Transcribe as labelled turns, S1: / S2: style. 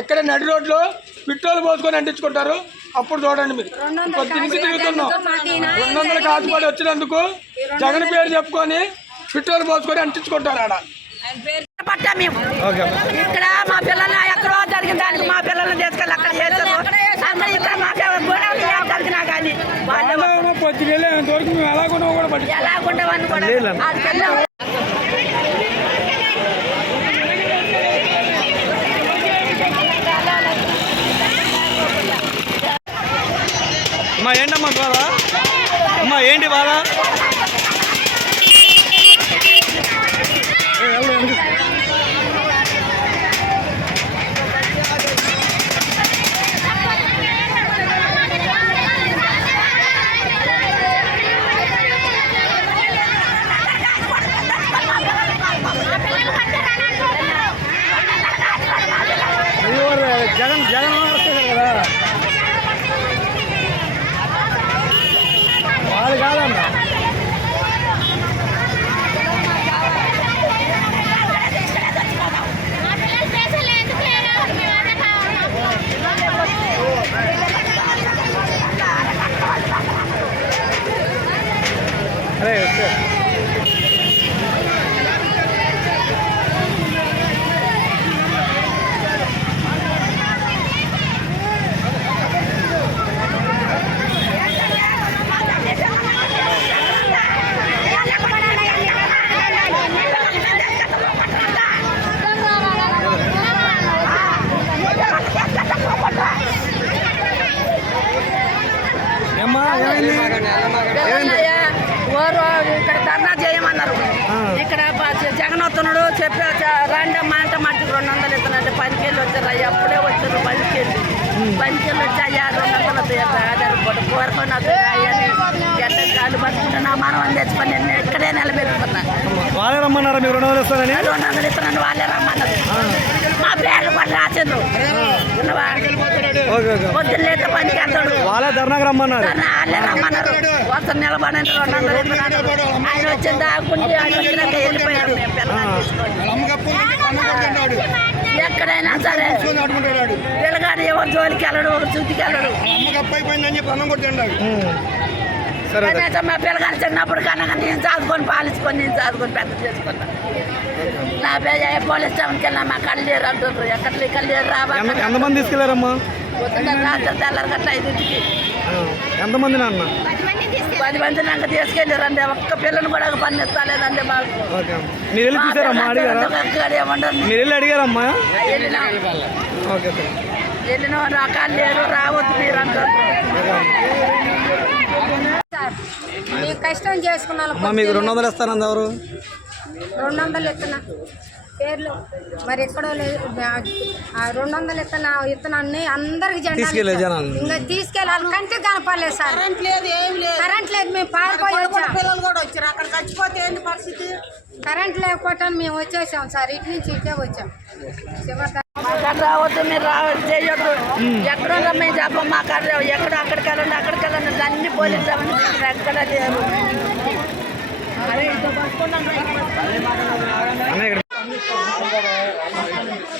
S1: ఎక్కడ నడి రోడ్లో పెట్రోల్ పోసుకొని అంటించుకుంటారు? అప్పుడు చూడండి మీరు. కొద్ది నుంచి తిరుగుతున్నాం. రెండు వందల కాసుపడి వచ్చినందుకు జగన్ పేరు చెప్పుకొని పెట్రోల్ పోసుకొని అంటించుకుంటారు ఆడ.
S2: పట్టా మేము. ఇక్కడ మా పిల్లల్ని ఎక్కడో జరిగిన దానికి మా పిల్లల్ని తీసుకెళ్ళి అక్కడ చేస్తారు. అక్కడ ఇక్కడ మా జరిగినా కానీ వాళ్ళు
S1: పొద్దున ఎంతవరకు మేము ఎలా కొన్నామో కూడా పట్టి
S2: ఎలా ఉండవని కూడా
S3: లేదన్న.
S2: ఆడికి వెళ్ళాము.
S3: అమ్మా ఏంటమ్మా బాధ అమ్మా ఏంటి బాధ ఏ, వెళ్ళు, వెళ్ళు. అయ్యో, జగన్ జగన్ వస్తుంది కదా వాళ్ళు కాదమ్మా అరే ఓకే
S2: ఇక్కడ ధర్నా చేయమన్నారు. ఇక్కడ జగన్ వస్తున్నాడు చెప్పా రండి అమ్మా అంటే మట్టికి రెండు వందలు ఇస్తున్నట్టు పదికేళ్ళు వచ్చారు అయ్యా అప్పుడే వచ్చారు పదికేళ్ళు. పదికేళ్ళు వచ్చి అయ్యా రెండు వందలు ఆధార్ కోరుకొని వస్తాయి అయ్యా ఎట్ట కాళ్ళు పట్టుకుంటే నా మనం తెచ్చుకొని నేను ఇక్కడే నిలబెట్టుకున్నా.
S3: వాళ్ళే రమ్మన్నారా? మీరు రెండు వందలు ఇస్తారని?
S2: రెండు వందలు ఇస్తున్నాను వాళ్ళే రమ్మన్నారు. మా పేర్లు కూడా రాసిండ్రు.
S3: ఓకే
S2: పొద్దున్న లేతే పనికి వెళ్తాడు.
S3: వాళ్ళే ధర్నాకు రమ్మన్నారు.
S2: వాళ్ళే రమ్మన్నారు. వందలు ఇస్తున్నాడు ఆయన వచ్చింది ఆగుండి ఆయన వచ్చినాక వెళ్ళిపోయారు. మేము. ఎక్కడైనా సరే పిల్లగాడు ఎవరు జోలికి వెళ్ళడు ఒక చుట్టుకి వెళ్ళడు. కనీసం మా పిల్లగాడు చిన్నప్పుడు కన్నా నేను చదువుకొని పాలించుకొని నేను చదువుకొని పెద్ద చేసుకున్నా. నా పేరు పోలీస్ స్టేషన్కి వెళ్ళా మా కళ్ళు లేరు అంటుండ్రు. ఎక్కడ కళ్ళు లేరు
S3: ఎంత ఎంతమంది తీసుకెళ్ళారమ్మా?
S2: పొద్దున్న రాత్రి తెల్లారి గట్ల ఐదింటికి.
S3: ఆ, ఎంతమంది నాన్న?
S2: పది మంది నాకు తీసుకెళ్ళారండి. ఒక్క పిల్లని కూడా పని ఇస్తలేదండి మాకు.
S3: అమ్మ. మీరు వెళ్ళి చూసారమ్మా అడిగారా? మీరు వెళ్ళి అడిగారమ్మా
S2: వెళ్ళినా.
S3: ఓకే సార్
S2: వెళ్ళిన రకాలు లేరు రావద్దు మీరు అంటారు.
S4: కష్టం చేసుకున్నాను
S3: మీకు రెండు వందలు ఇస్తానంది ఎవరు?
S4: రెండు వందలు ఇస్తున్నా పేర్లు. మరి ఎక్కడో లేదు. ఆ రెండు వందలు ఇస్తున్నా ఇస్తున్నాన్ని అందరికి జెండా
S3: తీసుకెళ్ళే జనాలు.
S4: ఇంకా తీసుకెళ్ళాలి. కంటే కనపడలేదు సార్.
S5: కరెంట్ లేదు ఏమి లేదు.
S4: కరెంట్ లేదు మేము పారిపోయి వచ్చాం.
S5: పిల్లలు కూడా వచ్చారు. అక్కడ చచ్చిపోతే ఏంటి పరిస్థితి?
S4: కరెంట్ లేకపోతే మేము వచ్చేసాం సార్. ఇటు నుంచి ఇటే వచ్చాం. చివరి
S2: రావద్దు మీరు రావద్దు చేయొద్దు. ఎక్కడ మేము చెప్పం మాకాడ ఎక్కడ అక్కడికి వెళ్ళండి అక్కడికి వెళ్ళండి. అన్ని పోలీసు అవన్నీ ఎక్కడ లేరు
S3: అన్న ఇక్కడ 이미거리두기작 업.